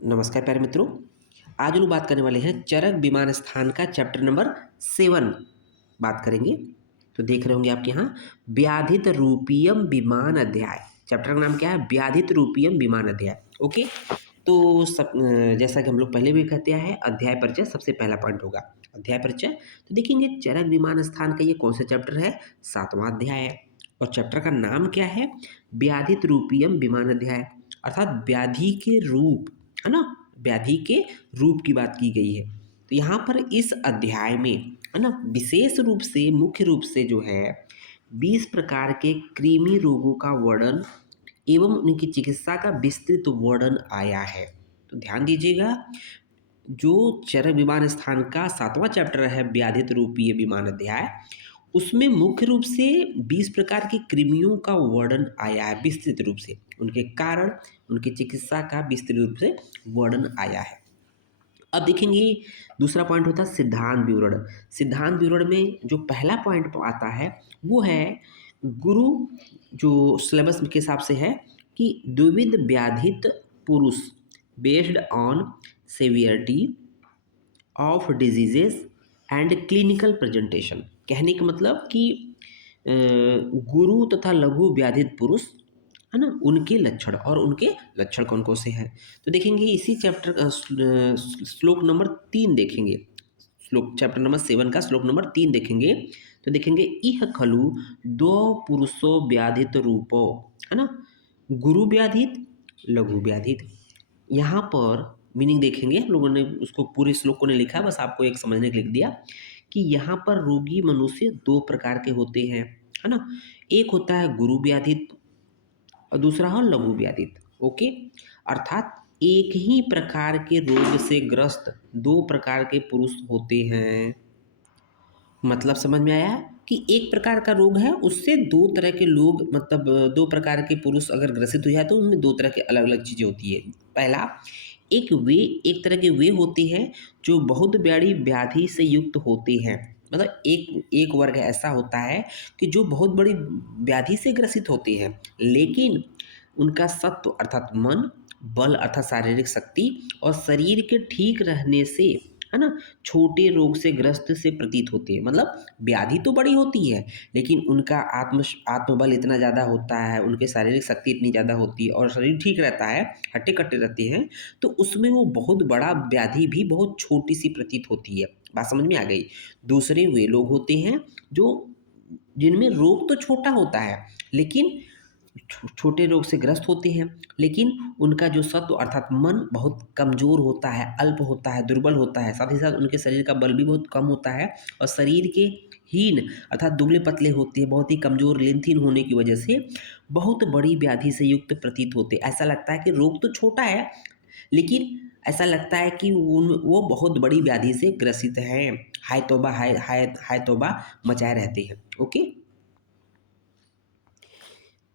नमस्कार प्यारे मित्रों। आज हम लोग बात करने वाले हैं चरक विमान स्थान का चैप्टर नंबर 7 बात करेंगे। तो देख रहे होंगे आपके यहाँ व्याधित रूपीयम विमान अध्याय। चैप्टर का नाम क्या है? व्याधित रूपीयम विमान अध्याय। ओके। तो जैसा कि हम लोग पहले भी कहते हैं, अध्याय परिचय सबसे पहला पॉइंट होगा। अध्याय परिचय तो देखेंगे चरक विमान स्थान का ये कौन सा चैप्टर है? 7वां अध्याय है। और चैप्टर का नाम क्या है? व्याधित रूपीयम विमान अध्याय, अर्थात व्याधि के रूप, है ना? व्याधि के रूप की बात की गई है। तो यहाँ पर इस अध्याय में, है ना, विशेष रूप से मुख्य रूप से जो है 20 प्रकार के कृमि रोगों का वर्णन एवं उनकी चिकित्सा का विस्तृत वर्णन आया है। तो ध्यान दीजिएगा, जो चरक विमान स्थान का 7वां चैप्टर है व्याधित रूपीय विमान अध्याय, उसमें मुख्य रूप से 20 प्रकार की कृमियों का वर्णन आया है विस्तृत रूप से, उनके कारण, उनकी चिकित्सा का विस्तृत रूप से वर्णन आया है। अब देखेंगे दूसरा पॉइंट होता है सिद्धांत विवरण। सिद्धांत विवरण में जो पहला पॉइंट आता है वो है गुरु, जो सिलेबस के हिसाब से है कि द्विविध व्याधित पुरुष based on severity of diseases and clinical presentation. कहने का मतलब कि गुरु तथा लघु व्याधित पुरुष, है ना, उनके लक्षण और उनके लक्षण कौन कौन से हैं। तो देखेंगे इसी चैप्टर श्लोक नंबर 3 देखेंगे। श्लोक चैप्टर नंबर 7 का श्लोक नंबर 3 देखेंगे। तो देखेंगे इह खलु दो पुरुषो व्याधित रूपो, है ना, गुरु व्याधित, लघु व्याधित। यहाँ पर मीनिंग देखेंगे, हम लोगों ने उसको पूरे श्लोक को नहीं लिखा, बस आपको एक समझने के लिए लिख दिया कि यहाँ पर रोगी मनुष्य दो प्रकार के होते हैं, है ना। एक होता है गुरु व्याधित और दूसरा है लघु व्याधित। ओके। अर्थात एक ही प्रकार के रोग से ग्रस्त दो प्रकार के पुरुष होते हैं। मतलब समझ में आया कि एक प्रकार का रोग है, उससे दो तरह के लोग, मतलब दो प्रकार के पुरुष अगर ग्रसित हो जाए तो उनमें दो तरह के अलग अलग चीज़ें होती है। पहला, एक तरह के वे होते हैं जो बहुत बड़ी व्याधि से युक्त होते हैं। मतलब एक वर्ग ऐसा होता है कि जो बहुत बड़ी व्याधि से ग्रसित होते हैं, लेकिन उनका सत्व अर्थात मन, बल अर्थात शारीरिक शक्ति और शरीर के ठीक रहने से, है ना, छोटे रोग से ग्रस्त से प्रतीत होते हैं। मतलब व्याधि तो बड़ी होती है, लेकिन उनका आत्मबल इतना ज़्यादा होता है, उनके शारीरिक शक्ति इतनी ज़्यादा होती है और शरीर ठीक रहता है, हट्टे कट्टे रहते हैं, तो उसमें वो बहुत बड़ा व्याधि भी बहुत छोटी सी प्रतीत होती है। बात समझ में आ गई। दूसरे वे लोग होते हैं जो जिनमें रोग तो छोटा होता है, लेकिन छोटे रोग से ग्रस्त होते हैं, लेकिन उनका जो सत्व अर्थात मन बहुत कमज़ोर होता है, अल्प होता है, दुर्बल होता है। साथ ही साथ उनके शरीर का बल भी बहुत कम होता है और शरीर के हीन अर्थात दुबले पतले होते हैं, बहुत ही कमज़ोर लेंथीन होने की वजह से बहुत बड़ी व्याधि से युक्त प्रतीत होते हैं। ऐसा लगता है कि रोग तो छोटा है, लेकिन ऐसा लगता है कि वो बहुत बड़ी व्याधि से ग्रसित हैं। हाय तौबा, हाय हाय हाय तौबा मचाए रहते हैं। ओके।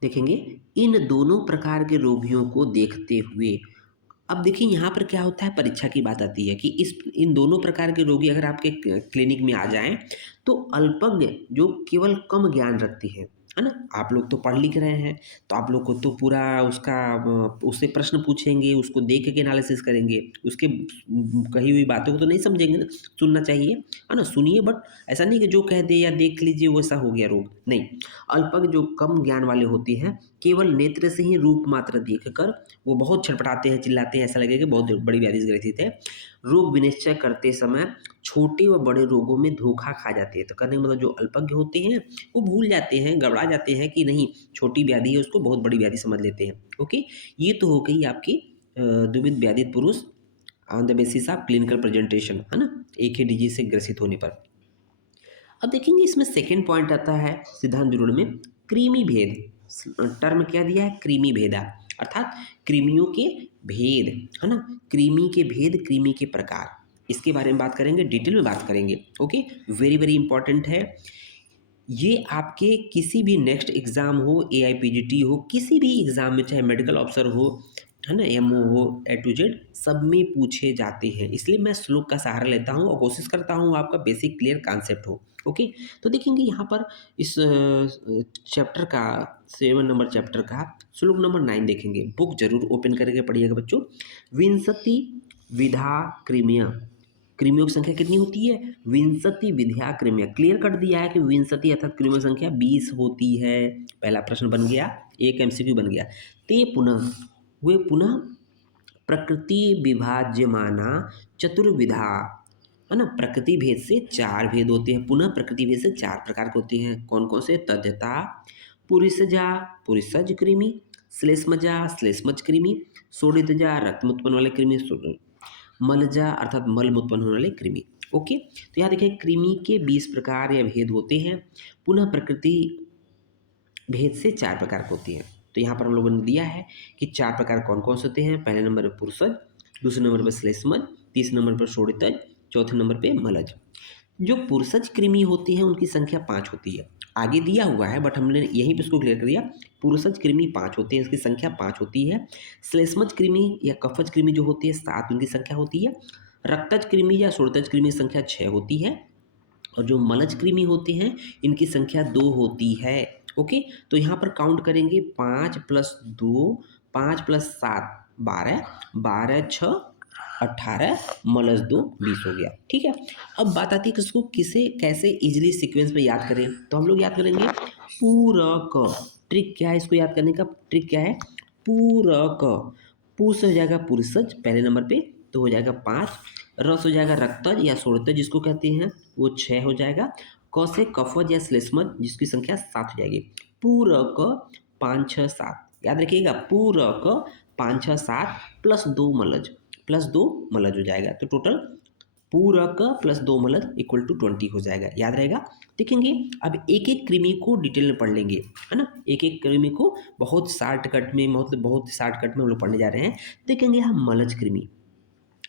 देखेंगे इन दोनों प्रकार के रोगियों को देखते हुए, अब देखिए यहाँ पर क्या होता है, परीक्षा की बात आती है कि इन दोनों प्रकार के रोगी अगर आपके क्लिनिक में आ जाएं तो अल्पज्ञ जो केवल कम ज्ञान रखती है ना, आप लोग तो पढ़ लिख रहे हैं, तो आप लोग को तो पूरा उससे प्रश्न पूछेंगे, उसको देख के एनालिसिस करेंगे, उसके कही हुई बातों को तो नहीं समझेंगे ना, सुनना चाहिए, है ना, सुनिए, बट ऐसा नहीं कि जो कह दे या देख लीजिए वैसा हो गया रोग, नहीं। अल्पज्ञ जो कम ज्ञान वाले होते हैं, केवल नेत्र से ही रूप मात्र देखकर वो बहुत छटपटाते हैं, चिल्लाते हैं, ऐसा लगेगा कि बहुत बड़ी व्याधि से ग्रसित है। रोग विनिश्चय करते समय छोटे व बड़े रोगों में धोखा खा जाते हैं। तो कहने का मतलब जो अल्पज्ञ होते हैं वो भूल जाते हैं, गड़बड़ा जाते हैं कि नहीं छोटी व्याधि है, उसको बहुत बड़ी व्याधि समझ लेते हैं। ओके। ये तो हो गई आपकी द्विविध व्याधित पुरुष on the basis of clinical presentation, है ना, एक ही डिजीज से ग्रसित होने पर। अब देखेंगे इसमें सेकेंड पॉइंट आता है सिद्धांत विवरण में कृमि भेद। टर्म क्या दिया है? कृमि भेदा, अर्थात कृमियों के भेद, है ना, कृमि के भेद, कृमि के प्रकार, इसके बारे में बात करेंगे, डिटेल में बात करेंगे। ओके। वेरी वेरी इंपॉर्टेंट है ये। आपके किसी भी नेक्स्ट एग्जाम हो, AIPGT हो, किसी भी एग्जाम में, चाहे मेडिकल ऑफिसर हो, है ना, MOO A to Z सब में पूछे जाते हैं, इसलिए मैं श्लोक का सहारा लेता हूँ और कोशिश करता हूँ आपका बेसिक क्लियर कॉन्सेप्ट हो। ओके, तो देखेंगे यहाँ पर इस चैप्टर का 7 नंबर चैप्टर का श्लोक नंबर 9 देखेंगे। बुक जरूर ओपन करके पढ़िएगा बच्चों। विंशति विधा कृमिया, कृमियों की संख्या कितनी होती है? विंशति विधा कृमिया। क्लियर कर दिया है कि विंशति अर्थात कृमियों की संख्या 20 होती है। पहला प्रश्न बन गया, एक MCQ बन गया। ते पुनः, वे पुनः प्रकृति विभाज्यमाना चतुर्विधा, है ना, प्रकृति भेद से 4 भेद होते हैं। पुनः प्रकृति भेद से 4 प्रकार के होते हैं। कौन कौन से? तद्यता, पुरिसजा, पुरिसज कृमि, श्लेष्मजा, श्लेष्मज कृमि, शोणितजा, रक्त में उत्पन्न वाले कृमि, मलजा अर्थात मल में उत्पन्न होने वाले कृमि। ओके, तो यहाँ देखिए कृमि के 20 प्रकार या भेद होते हैं। पुनः प्रकृति भेद से 4 प्रकार के होती हैं। तो यहाँ पर हम लोगों ने दिया है कि 4 प्रकार कौन कौन से होते हैं। पहले नंबर पर पुरुषज, दूसरे नंबर पर श्लेष्मज, तीसरे नंबर पर शोणितज, चौथे नंबर पे मलज। जो पुरुषज कृमि होती हैं उनकी संख्या 5 होती है। आगे दिया हुआ है बट हमने यहीं पे इसको क्लियर कर दिया। पुरुषज कृमि 5 होते हैं, इसकी संख्या 5 होती है। श्लेष्मज कृमि या कफज कृमि जो होती है 7 उनकी संख्या होती है। रक्तज कृमि या शोणितज कृमि की संख्या 6 होती है। और जो मलज कृमि होते हैं इनकी संख्या 2 होती है। ओके, तो यहाँ पर काउंट करेंगे 5 + 2, 5 + 7 12, 12 6 18, मलज 2 20 हो गया। ठीक है, अब बात आती है कि इसको किसे कैसे इजीली सीक्वेंस में याद करें। तो हम लोग याद करेंगे पूरक। ट्रिक क्या है इसको याद करने का? ट्रिक क्या है? पूरक। पू से हो जाएगा पुरुषज पहले नंबर पे, तो हो जाएगा 5। रस हो जाएगा रक्तज या शोणितज जिसको कहते हैं, वो 6 हो जाएगा। क से कफज या श्लेष्मज जिसकी संख्या 7 हो जाएगी। पूरक 5 6 7 याद रखिएगा। पूरक 5 6 7 प्लस 2 मलज हो जाएगा। तो टोटल पूरक प्लस 2 मलज इक्वल टू 20 हो जाएगा। याद रहेगा। देखेंगे अब एक एक कृमि को डिटेल में पढ़ लेंगे, है ना। एक एक कृमि को बहुत शॉर्टकट में, मतलब बहुत शॉर्टकट में हम लोग पढ़ने जा रहे हैं। देखेंगे हम मलज कृमि।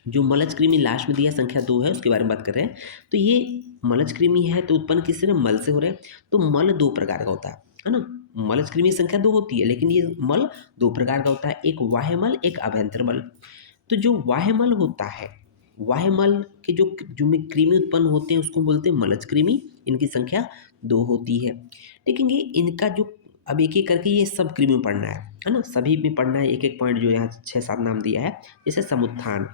जो मलज कृमि लास्ट में दिया संख्या 2 है उसके बारे में बात कर रहे हैं। तो ये मलज कृमि है तो उत्पन्न किससे? मल से हो रहे हैं। तो मल 2 प्रकार का होता है ना। मलज कृमि की संख्या 2 होती है लेकिन ये मल 2 प्रकार का होता है, एक बाह्य मल, एक आभ्यंतर मल। तो जो बाह्य मल होता है, बाह्य मल के जो में कृमि उत्पन्न होते हैं उसको बोलते हैं मलज कृमि। इनकी संख्या 2 होती है। देखेंगे इनका जो, अब एक एक करके ये सब कृमि में पढ़ना है ना, सभी में पढ़ना है। एक एक पॉइंट जो यहाँ 6 7 नाम दिया है। जैसे समुत्थान,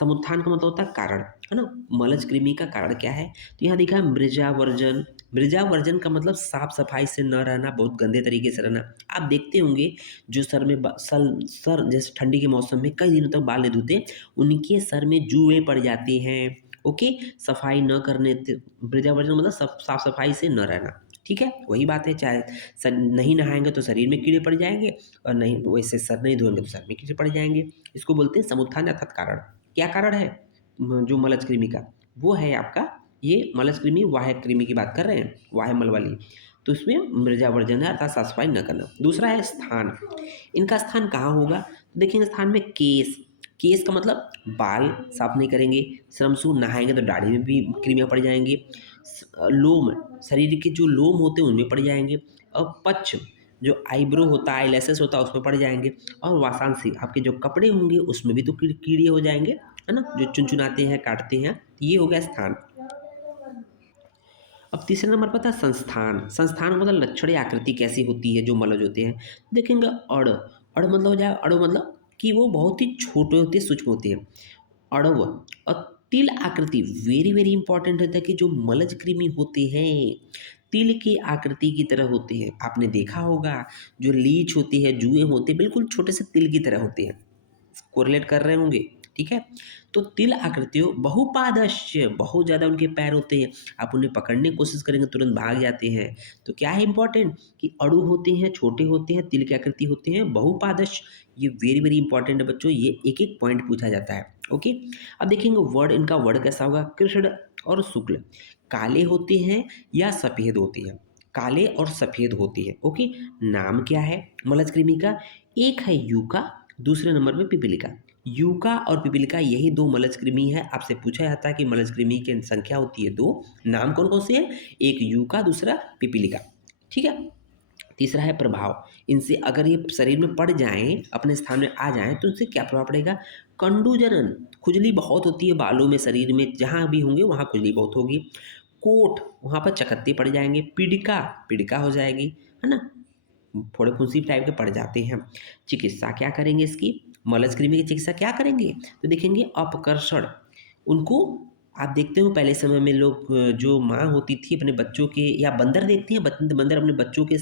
समुत्थान का मतलब होता है कारण, है ना। मलज कृमि का कारण क्या है? तो यहाँ दिखा है मृजावर्जन। मृजावर्जन का मतलब साफ सफाई से न रहना, बहुत गंदे तरीके से रहना। आप देखते होंगे जो सर में सर जैसे ठंडी के मौसम में कई दिनों तक बाल नहीं धोते, उनके सर में जुएँ पड़ जाते हैं। ओके, सफाई न करने, मृजावर्जन मतलब साफ सफाई से न रहना। ठीक है, वही बात है। चाहे सर नहीं नहाएंगे तो शरीर में कीड़े पड़ जाएंगे, और नहीं वैसे सर नहीं धोएंगे तो सर में कीड़े पड़ जाएंगे। इसको बोलते हैं समुत्थान अर्थात कारण। क्या कारण है जो मलज कृमि का? वो है आपका ये मलज कृमि, वाह्य कृमि की बात कर रहे हैं, वाह्य मल वाली। तो इसमें मृजावर्जन है अर्थात साफ सफाई न करना। दूसरा है स्थान। इनका स्थान कहाँ होगा? देखेंगे स्थान में केस। केस का मतलब बाल साफ नहीं करेंगे, श्रमसु नहाएंगे तो दाढ़ी में भी कृमियाँ पड़ जाएंगी। लोम, शरीर के जो लोम होते हैं उनमें पड़ जाएंगे। और पच्छ, जो आईब्रो होता है, आईलैशेस होता है उसमें पड़ जाएंगे। और वासांसी, आपके जो कपड़े होंगे उसमें भी तो कीड़े हो जाएंगे, है ना, जो चुनचुनाते हैं, काटते हैं। ये हो गया स्थान। अब तीसरे नंबर पर था संस्थान। संस्थान मतलब लक्षण या आकृति कैसी होती है जो मलज होते हैं। देखेंगे अड़, अड़ मतलब हो जाएगा, अड़ो मतलब कि वो बहुत ही छोटे होते हैं, सूक्ष्म होते हैं। अड़व। और तिल आकृति वेरी वेरी इंपॉर्टेंट होता है कि जो मलज कृमि होते हैं तिल की आकृति की तरह होते हैं। आपने देखा होगा जो लीच होती है, जुएं होते हैं, बिल्कुल छोटे से तिल की तरह होते हैं। कोरिलेट कर रहे होंगे। ठीक है, तो तिल आकृतियों बहुपादश्य, बहुत ज़्यादा उनके पैर होते हैं। आप उन्हें पकड़ने की कोशिश करेंगे तुरंत भाग जाते हैं। तो क्या है इंपॉर्टेंट कि अड़ु होते हैं, छोटे होते हैं, तिल की आकृति होते हैं, बहुपादश। ये वेरी वेरी इंपॉर्टेंट है बच्चों, ये एक एक पॉइंट पूछा जाता है। ओके, अब देखेंगे वर्ड, इनका वर्ड कैसा होगा? कृष्ण और शुक्ल, काले होते हैं या सफ़ेद होते हैं? काले और सफ़ेद होती है। ओके, नाम क्या है मलज कृमि का? एक है यूका, दूसरे नंबर पे पिपीलिका। यूका और पिपीलिका यही 2 मलज कृमि है। आपसे पूछा जाता है कि मलज कृमि की संख्या होती है 2, नाम कौन कौन से हैं? एक यूका, दूसरा पिपीलिका। ठीक है, तीसरा है प्रभाव। इनसे अगर ये शरीर में पड़ जाएँ, अपने स्थान में आ जाएँ, तो इनसे क्या प्रभाव पड़ेगा? कंडूजनन, खुजली बहुत होती है बालों में, शरीर में जहाँ भी होंगे वहाँ खुजली बहुत होगी। कोट, वहाँ पर चकत्ते पड़ जाएँगे। पीड़िका, पीड़िका हो जाएगी, है ना? थोड़े फुंसी टाइप के पड़ जाते हैं। चिकित्सा क्या करेंगे इसकी? मलस कृमि की चिकित्सा क्या करेंगे? तो देखेंगे अपकर्षण। उनको आप देखते हो पहले समय में लोग जो माँ होती थी अपने बच्चों के, या बंदर देखते हैं, बंदर अपने बच्चों के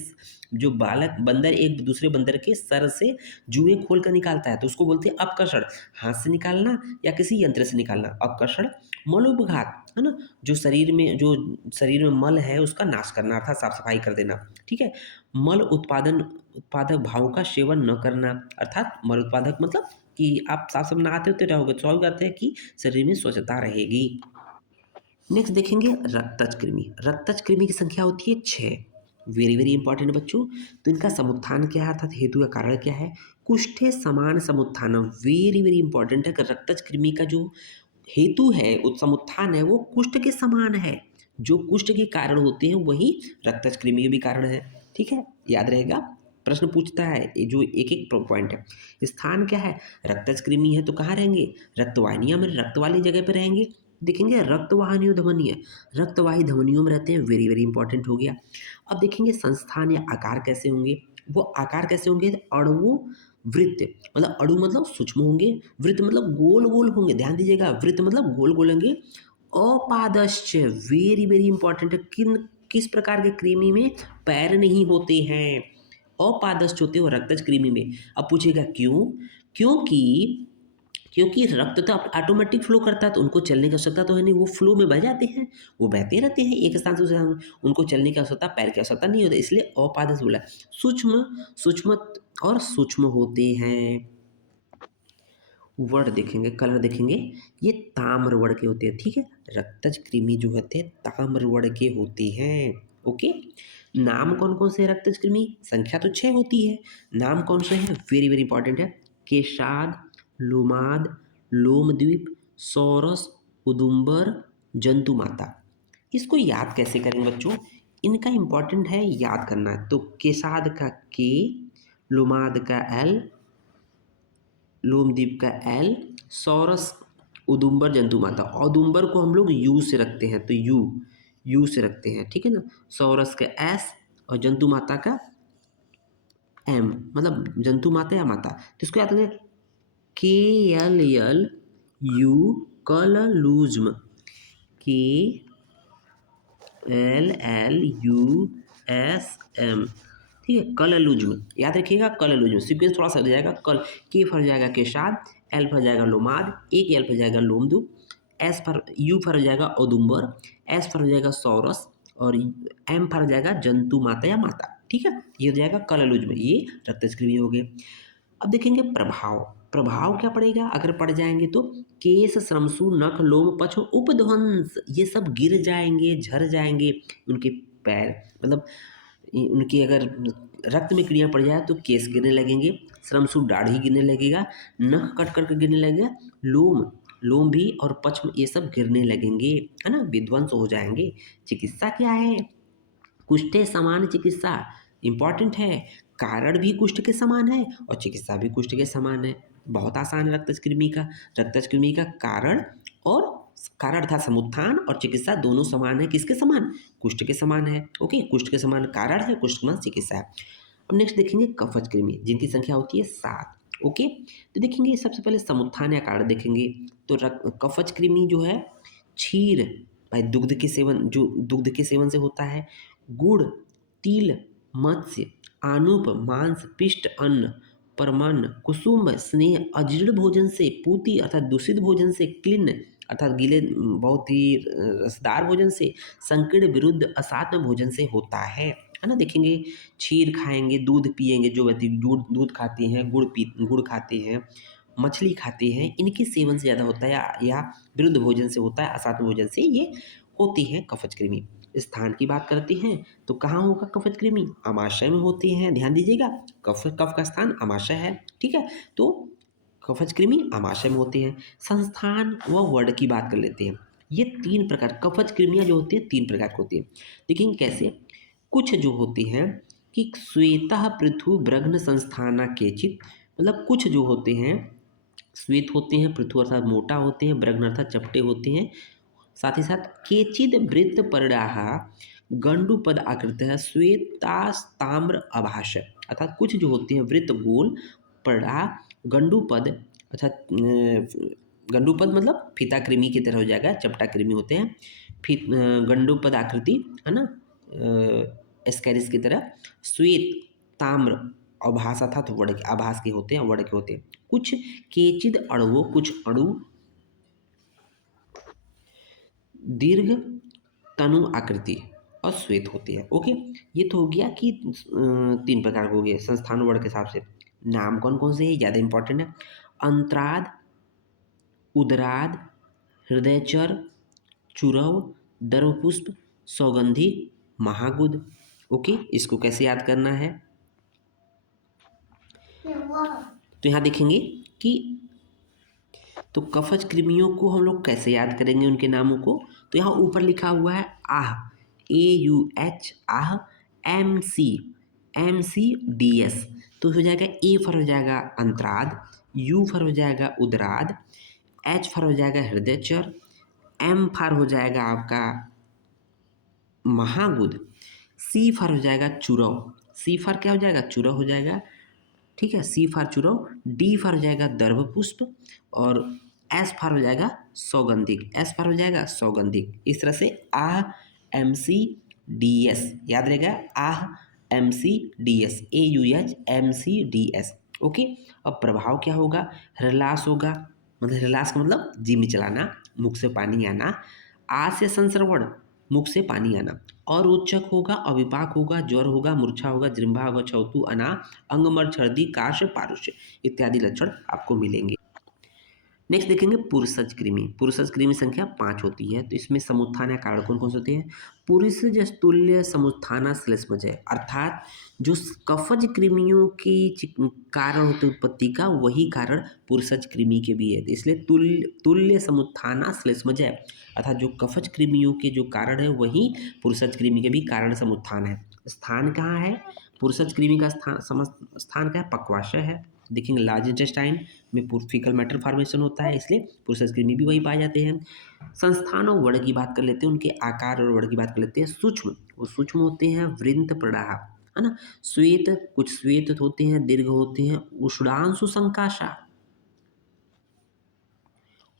जो बालक बंदर एक दूसरे बंदर के सर से जुएँ खोल कर निकालता है, तो उसको बोलते हैं अपकर्षण। हाथ से निकालना या किसी यंत्र से निकालना, अपकर्षण। मलोपघात, है ना? जो शरीर में मल है उसका नाश करना, अर्थात साफ सफाई कर देना, ठीक है? मल उत्पादक भावों का सेवन न करना, अर्थात मल उत्पादक मतलब कि आप साफ साफ नहाते होते रहोगे तो स्वाभाविक बात है कि शरीर में स्वच्छता रहेगी। नेक्स्ट देखेंगे रक्तज कृमि। रक्तज कृमि की संख्या होती है 6। वेरी वेरी इंपॉर्टेंट बच्चों। तो इनका समुत्थान क्या है, अर्थात हेतु या कारण क्या है? कुष्ठे समान समुत्थानम। वेरी वेरी इंपॉर्टेंट है कि रक्तज कृमि का जो हेतु है, समुत्थान है, वो कुष्ठ के समान है। जो कुष्ठ के कारण होते हैं वही रक्तज कृमि के भी कारण है, ठीक है? याद रहेगा, प्रश्न पूछता है ये जो एक एक पॉइंट है। स्थान क्या है? रक्तज कृमि है तो कहाँ रहेंगे? रक्तवाहिनियां में, रक्त वाली जगह पे रहेंगे। देखेंगे रक्तवाहिनियों धमनियाँ, रक्तवाही धमनियों में रहते हैं। वेरी वेरी इंपॉर्टेंट हो गया। अब देखेंगे संस्थान या आकार कैसे होंगे। वो आकार कैसे होंगे? अणु वृत्त, मतलब अणु मतलब सूक्ष्म होंगे, वृत्त मतलब गोल गोल होंगे। ध्यान दीजिएगा, वृत्त मतलब गोल गोल होंगे। अपादश्च, वेरी वेरी इंपॉर्टेंट है। किस प्रकार के कृमि में पैर नहीं होते हैं? अपादश्च होते हो रक्तज कृमि में। अब पूछेगा क्यों? क्योंकि क्योंकि रक्त तो ऑटोमेटिक फ्लो करता है, तो उनको चलने की आवश्यकता तो है नहीं, वो फ्लो में बह जाते हैं, वो बहते रहते हैं एक स्थान से दूसरे स्थान। उनको चलने की आवश्यकता, पैर की आवश्यकता नहीं होती, इसलिए अपादश बोला। सूक्ष्म, सूक्ष्म और सूक्ष्म होते हैं। वर्ड देखेंगे, कलर देखेंगे, ये ताम्र वर्ण के होते हैं, ठीक है? रक्तज कृमि जो होते हैं ताम्र वर्ण के होते हैं, ओके? नाम कौन कौन से रक्तज कृमि? संख्या तो 6 होती है। नाम कौन से हैं? वेरी वेरी इंपॉर्टेंट है। केशाद, लोमाद, लोमद्वीप, सौरस, उदुम्बर, जंतु माता। इसको याद कैसे करेंगे बच्चों? इनका इंपॉर्टेंट है, याद करना है। तो केशाद का के, लोमाद का एल, लोमदीप का एल, सौरस, उदुम्बर, जंतु माता। औदुम्बर को हम लोग यू से रखते हैं, तो यू से रखते हैं, ठीक है ना? सौरस का एस और जंतु माता का एम, मतलब जंतु माता या माता। तो इसको याद करें, के एल एल यू कललूज्म, K L L U S M, ठीक है? कललूज्म याद रखिएगा, कललूज्म सीक्वेंस थोड़ा सा हो जाएगा। कल के पर जाएगा केशाद, एल पर जाएगा लोमाद, एक एल पर जाएगा लोमदूप, एस पर यू पर जाएगा औदुम्बर, एस पर जाएगा सौरस और एम पर जाएगा जंतु माता या माता, ठीक है? ये हो जाएगा कललूज्म, ये रक्तस्कृमि हो गए। अब देखेंगे प्रभाव। प्रभाव क्या पड़ेगा अगर पड़ जाएंगे तो? केस, श्रमसु, नख, लोम, पक्ष, उपध्वंस, ये सब गिर जाएंगे, झड़ जाएंगे। उनके पैर, मतलब उनके अगर रक्त में कीड़ियाँ पड़ जाए तो केस गिरने लगेंगे, श्रमसु दाढ़ी गिरने लगेगा, नख कट कर गिरने लगेगा, लोम, लोम भी और पक्ष ये सब गिरने लगेंगे, है ना? विध्वंस हो जाएंगे। चिकित्सा क्या है? कुष्ठे समान चिकित्सा इंपॉर्टेंट है। कारण भी कुष्ठ के समान है और चिकित्सा भी कुष्ठ के समान है। बहुत आसान है रक्तज कृमि का कारण और कारण था समुत्थान और चिकित्सा दोनों समान है। किसके समान? कुष्ठ के समान है, ओके? कुष्ठ के समान कारण है, कुष्ठ के समान चिकित्सा है। अब नेक्स्ट देखेंगे कफज कृमि, जिनकी संख्या होती है 7, ओके? तो देखेंगे सबसे पहले समुत्थान या कारण देखेंगे। तो कफज कृमि जो है क्षीर, भाई दुग्ध के सेवन से होता है। गुड़, तिल, मत्स्य, आनुप, मांस, पिष्ट, अन्न, परमन्न, कुसुम, स्नेह, अजीर्ण भोजन से, पूती अर्थात दूषित भोजन से, क्लिन्न अर्थात गीले बहुत ही रसदार भोजन से, संकीर्ण विरुद्ध असात्म भोजन से होता है ना? देखेंगे क्षीर खाएंगे, दूध पिएंगे, जो व्यक्ति दूध खाते हैं, गुड़ खाते हैं, मछली खाते हैं, इनके सेवन से ज़्यादा होता है या विरुद्ध भोजन से होता है, असात्म भोजन से ये होती है कफज कृमि। स्थान की बात करते हैं तो कहाँ होगा कफज कृमि? आमाशय में होती हैं, ध्यान दीजिएगा। कफ का स्थान आमाशय है, ठीक है? तो कफज कृमि आमाशय में होती हैं। संस्थान व वर्ड की बात कर लेते हैं। ये 3 प्रकार कफज कृमियाँ जो होती हैं 3 प्रकार की होती हैं। देखिए कैसे? कुछ जो होती हैं कि श्वेतः पृथु ब्रह्म संस्थाना केचित, मतलब कुछ जो होते हैं श्वेत होते हैं, पृथु अर्थात मोटा होते हैं, ब्रह्म अर्थात चपटे होते हैं, साथ ही साथ केचिद वृत्त पर्णाः गंडुपद आकृत है श्वेतास्ताम्र आभाष, अर्थात कुछ जो होते हैं वृत्त गोल पर्णा गंडुपद अर्थात गंडुपद मतलब फीता कृमि की तरह हो जाएगा, चपटा कृमि होते हैं, गंडुपद आकृति है ना, एस्कैरिस की तरह, श्वेत ताम्र आभास अर्थात वर्ण के आभास के होते हैं, वर्ण के होते हैं, कुछ केचिद अणुओं कुछ अणु दीर्घ तनु आकृति और श्वेत होती है। ओके, ये तो हो गया कि 3 प्रकार के हो गए संस्थान वर्ण के हिसाब से। नाम कौन कौन से हैं ज़्यादा इंपॉर्टेंट है। अंतराद, उदराद, हृदयचर, चुरव, दर्भपुष्प, सौगंधी, महागुद। ओके, इसको कैसे याद करना है, तो यहाँ देखेंगे कि तो कफज कृमियों को हम लोग कैसे याद करेंगे उनके नामों को, तो यहाँ ऊपर लिखा हुआ है आह, AUH आह, MC DS, तो हो जाएगा ए फर हो जाएगा अंतराद, यू फर हो जाएगा उदराद, H फर हो जाएगा हृदयचर, M फर हो जाएगा आपका महागुद, C फर हो जाएगा चुरव, C फर क्या हो जाएगा चुरव हो जाएगा, ठीक है, C फर चुरव, D फर हो जाएगा दर्भपुष्प और S फर हो जाएगा सौगंधिक, S फर हो जाएगा सौगंधिक। इस तरह से आह MCDS याद रहेगा, आह MCDS, AUH MCDS। ओके, अब प्रभाव क्या होगा, हृलास होगा, मतलब हृलास का मतलब जी में चलाना, मुख से पानी आना, आ से संसर्वण मुख से पानी आना, और रोचक होगा, अविपाक होगा, ज्वर होगा, मूर्छा होगा, जृंभा होगा, छौतु, अना, अंगमर, छर्दी, काश, पारुष्य इत्यादि लक्षण आपको मिलेंगे। नेक्स्ट देखेंगे पुरुषज कृमि। पुरुषज कृमि संख्या 5 होती है, तो इसमें समुत्थान या कारण कौन कौन से होते हैं। पुरुषज तुल्य समुत्थाना श्लेष्मजय, अर्थात जो कफज कृमियों की कारण होते उत्पत्ति का वही कारण पुरुषज कृमि के भी है, इसलिए तुल्य समुत्थाना श्लेष्मजय, अर्थात जो कफज कृमियों के जो कारण है वही पुरुषज कृमि के भी कारण समुत्थान है। स्थान कहाँ है, पुरुषज कृमि का स्थान क्या है, पक्वाशय है। देखेंगे लार्ज इंटेस्टाइन में फीकल मैटर फॉर्मेशन होता है, इसलिए पुरुषज कृमि भी वही पाए जाते हैं। संस्थान और वर्ण की बात कर लेते हैं, उनके आकार और वर्ण की बात कर लेते हैं। सूक्ष्म, वो सूक्ष्म होते हैं, वृंत प्रणाह है ना, श्वेत कुछ श्वेत होते हैं, दीर्घ होते हैं, उषडांशु Sankasha,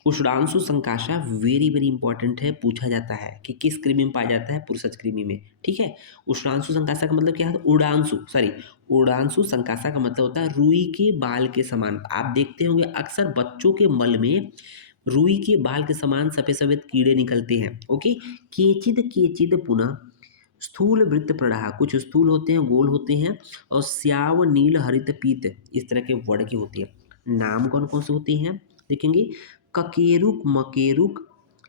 उषडांशु Sankasha very very important है, पूछा जाता है कि किस कृमि में पाया जाता है, पुरुषज कृमि में, ठीक है। उषडांशु संकाशा का मतलब क्या है, उड़ांशु संकाशा का मतलब होता है रुई के बाल के समान। आप देखते होंगे अक्सर बच्चों के मल में रुई के बाल के समान सफेद सफेद कीड़े निकलते हैं। ओके, केचिद पुनः स्थूल वृत्त प्रणाह, कुछ स्थूल होते हैं, गोल होते हैं, और श्याव नील हरित पीत इस तरह के वर्ण के होते हैं। नाम कौन कौन से होते हैं देखेंगे, ककेरुक, मकेरुक,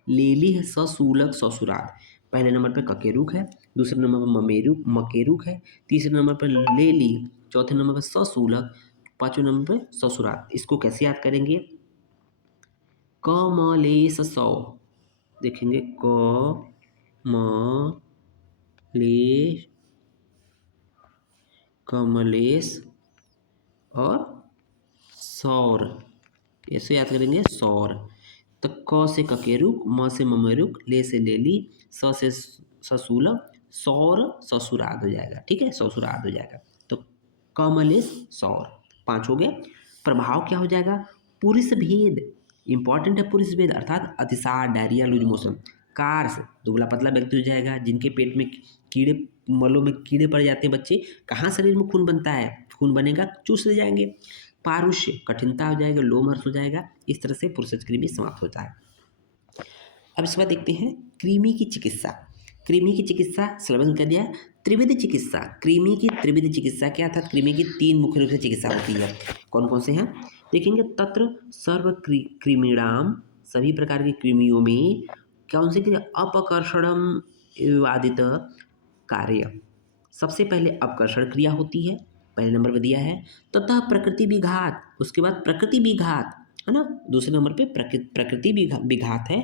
लेलिह, ससूलक, ससुराल। पहले नंबर पे ककेरुक है, दूसरे नंबर पर मकेरुक है, तीसरे नंबर पर लेली, चौथे नंबर पर ससूलक, पांचवें नंबर पे ससुराल। इसको कैसे याद करेंगे, कमलेश सौ, देखेंगे कमलेश और सौर, ऐसे याद करेंगे सौर। तो क से ककेरुक, म से ममेरुक, ले से लेली, स से ससूलक, सौर ससुराद हो जाएगा, ठीक है, ससुराद हो जाएगा। तो कमलेश सौर 5 हो गए। प्रभाव क्या हो जाएगा, पुरुष भेद, इंपॉर्टेंट है पुरुष भेद, अर्थात अतिसार, डायरिया, लूज मोशन। कार्स, दुबला पतला व्यक्ति हो जाएगा, जिनके पेट में कीड़े, मलों में कीड़े पड़ जाते हैं बच्चे, कहाँ शरीर में खून बनता है, खून बनेगा चूस ले जाएंगे। पारुष्य, कठिनता हो जाएगा, लोमहर्ष हो जाएगा। इस तरह से पुरुषज कृमि समाप्त होता है। अब इसके बाद देखते हैं कृमि की चिकित्सा। कृमि की चिकित्सा सिलेबस कर दिया, त्रिविध चिकित्सा। कृमि की त्रिविध चिकित्सा क्या, अर्थात कृमि की 3 मुख्य रूप से चिकित्सा होती है। कौन कौन से हैं देखेंगे, तत्र सर्व कृमिणाम, सभी प्रकार की कृमियों में कौन सी क्रिया, अपकर्षणम विवादित कार्य, सबसे पहले अपकर्षण क्रिया होती है, पहले नंबर पर दिया है। ततः प्रकृति विघात, उसके बाद प्रकृति विघात है ना, दूसरे नंबर पे प्रकृति विघात है।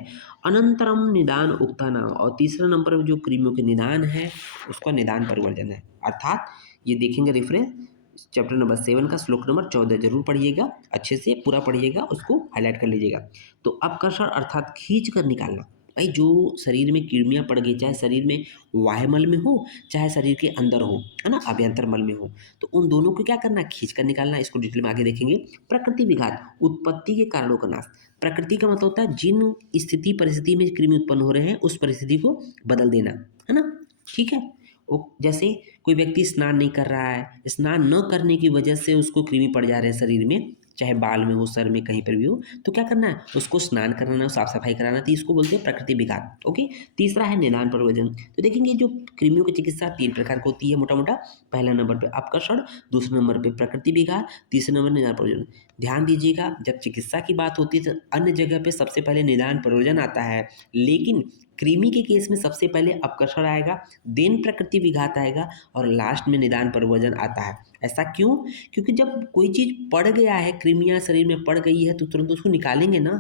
अनंतरम निदान उक्ता नाम, और तीसरे नंबर पर जो कृमियों के निदान है उसका निदान परिवर्जन है, अर्थात ये देखेंगे रेफरेंस, चैप्टर नंबर 7 का श्लोक नंबर 14 जरूर पढ़िएगा, अच्छे से पूरा पढ़िएगा, उसको हाईलाइट कर लीजिएगा। तो अपकर्षण अर्थात खींच कर निकालना। भाई जो शरीर में कृमियाँ पड़ गई, चाहे शरीर में वायुमल में हो, चाहे शरीर के अंदर हो, है ना, अभ्यंतर मल में हो, तो उन दोनों को क्या करना है, खींच कर निकालना। इसको डिटेल में आगे देखेंगे। प्रकृति विघात, उत्पत्ति के कारणों का नाश। प्रकृति का मतलब होता है जिन स्थिति परिस्थिति में कृमि उत्पन्न हो रहे हैं उस परिस्थिति को बदल देना, है ना, ठीक है। जैसे कोई व्यक्ति स्नान नहीं कर रहा है, स्नान न करने की वजह से उसको कृमि पड़ जा रहे हैं शरीर में, चाहे बाल में हो, सर में, कहीं पर भी हो, तो क्या करना है, उसको स्नान कराना, साफ सफाई कराना। तो इसको बोलते हैं प्रकृति विघात। ओके। तीसरा है निदान प्रयोजन। तो देखेंगे जो कृमियों की चिकित्सा 3 प्रकार की होती है मोटा मोटा। पहला नंबर पे अपकर्षण, दूसरे नंबर पे प्रकृति विघात, तीसरे नंबर निदान प्रयोजन। ध्यान दीजिएगा, जब चिकित्सा की बात होती है तो अन्य जगह पे सबसे पहले निदान प्रयोजन आता है, लेकिन कृमि के केस में सबसे पहले अपकर्षण आएगा, देन प्रकृति विघात आएगा और लास्ट में निदान प्रयोजन आता है। ऐसा क्यों? क्योंकि जब कोई चीज़ पड़ गया है, कृमियाँ शरीर में पड़ गई है, तो तुरंत उसको निकालेंगे ना,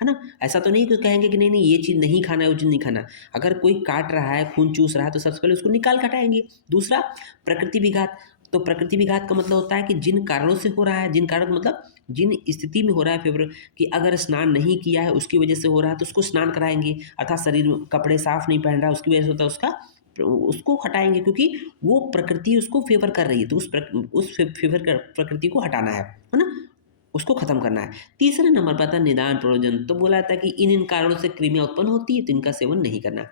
है ना। ऐसा तो नहीं कि कहेंगे कि नहीं नहीं ये चीज़ नहीं खाना है, वो चीज़ नहीं खाना। अगर कोई काट रहा है, खून चूस रहा है, तो सबसे पहले उसको निकाल के हटाएंगे। दूसरा प्रकृति विघात। तो प्रकृति विघात का मतलब होता है कि जिन कारणों से हो रहा है, जिन कारण मतलब जिन स्थिति में हो रहा है फेवर, कि अगर स्नान नहीं किया है उसकी वजह से हो रहा है तो उसको स्नान कराएंगे, अर्थात शरीर में कपड़े साफ नहीं पहन रहा है उसकी वजह से होता है, उसको हटाएंगे, क्योंकि वो प्रकृति उसको फेवर कर रही है, तो उस फेवर कर प्रकृति को हटाना है ना, उसको खत्म करना है। तीसरे नंबर पर आता है निदान प्रयोजन। तो बोला था कि इन कारणों से कृमियाँ उत्पन्न होती है तो इनका सेवन नहीं करना।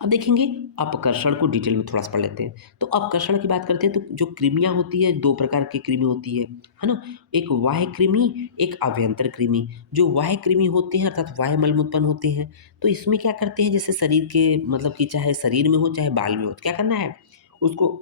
अब देखेंगे अपकर्षण को डिटेल में थोड़ा सा पढ़ लेते हैं। तो अपकर्षण की बात करते हैं तो जो कृमियाँ होती है, 2 प्रकार की कृमि होती है ना। एक बाह्य कृमि, एक अभ्यंतर कृमि। जो बाह्य कृमि होते हैं अर्थात वायुमल में उत्पन्न होते हैं, तो इसमें क्या करते हैं, जैसे शरीर के मतलब कि चाहे शरीर में हो चाहे बाल में हो, तो क्या करना है उसको,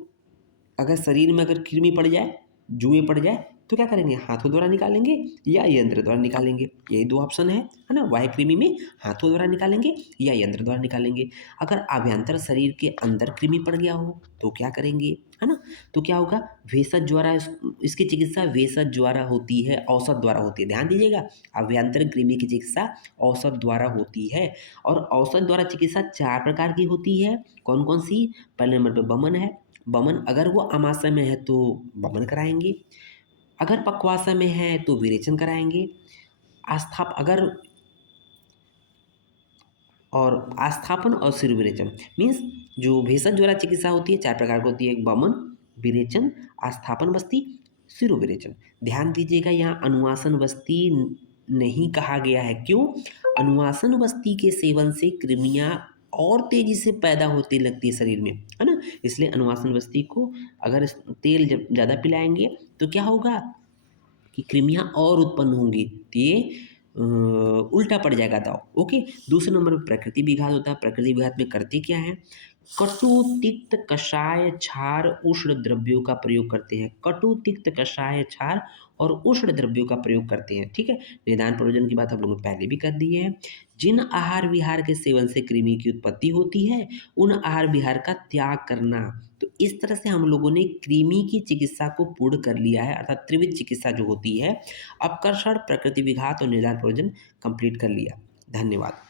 अगर शरीर में अगर कृमि पड़ जाए, जुएँ पड़ जाए, तो क्या करेंगे, हाथों द्वारा निकालेंगे या यंत्र द्वारा निकालेंगे। यही 2 ऑप्शन है ना। बाह्य कृमि में हाथों द्वारा निकालेंगे या यंत्र द्वारा निकालेंगे। अगर अभ्यंतर शरीर के अंदर कृमि पड़ गया हो तो क्या करेंगे, है ना। तो क्या होगा, भेषज द्वारा इसकी चिकित्सा भेषज द्वारा होती है, औषध द्वारा होती है। ध्यान दीजिएगा, अभ्यंतर कृमि की चिकित्सा औषध द्वारा होती है। और औषध द्वारा चिकित्सा 4 प्रकार की होती है। कौन कौन सी? पहले नंबर पर बमन है। बमन अगर वो अमाशय में है तो बमन कराएंगे, अगर पक्वाशय में है तो विरेचन कराएंगे। आस्थाप अगर और आस्थापन और सिर विरेचन मीन्स जो भेषज द्वारा चिकित्सा होती है 4 प्रकार की होती है। बमन, विरेचन, आस्थापन बस्ती, सिरो विरेचन। ध्यान दीजिएगा, यहाँ अनुवासन बस्ती नहीं कहा गया है। क्यों? अनुवासन बस्ती के सेवन से कृमियाँ और तेजी से पैदा होती लगती है शरीर में, है ना। इसलिए अनुवासन बस्ती को अगर तेल जब ज़्यादा पिलाएंगे तो क्या होगा कि कृमियाँ और उत्पन्न होंगी, तो ये उल्टा पड़ जाएगा दाव। ओके। दूसरे नंबर पर प्रकृति विघात होता है। प्रकृति विघात में करते क्या है, कटु तिक्त कषाय क्षार उष्ण द्रव्यों का प्रयोग करते हैं। कटु तिक्त कषाय क्षार और उष्ण द्रव्यों का प्रयोग करते हैं, ठीक है। निदान प्रयोजन की बात हम लोगों ने पहले भी कर दी है। जिन आहार विहार के सेवन से कृमि की उत्पत्ति होती है उन आहार विहार का त्याग करना। तो इस तरह से हम लोगों ने कृमि की चिकित्सा को पूर्ण कर लिया है, अर्थात त्रिविध चिकित्सा जो होती है, अपकर्षण, प्रकृति विघात और निदान प्रयोजन कंप्लीट कर लिया। धन्यवाद।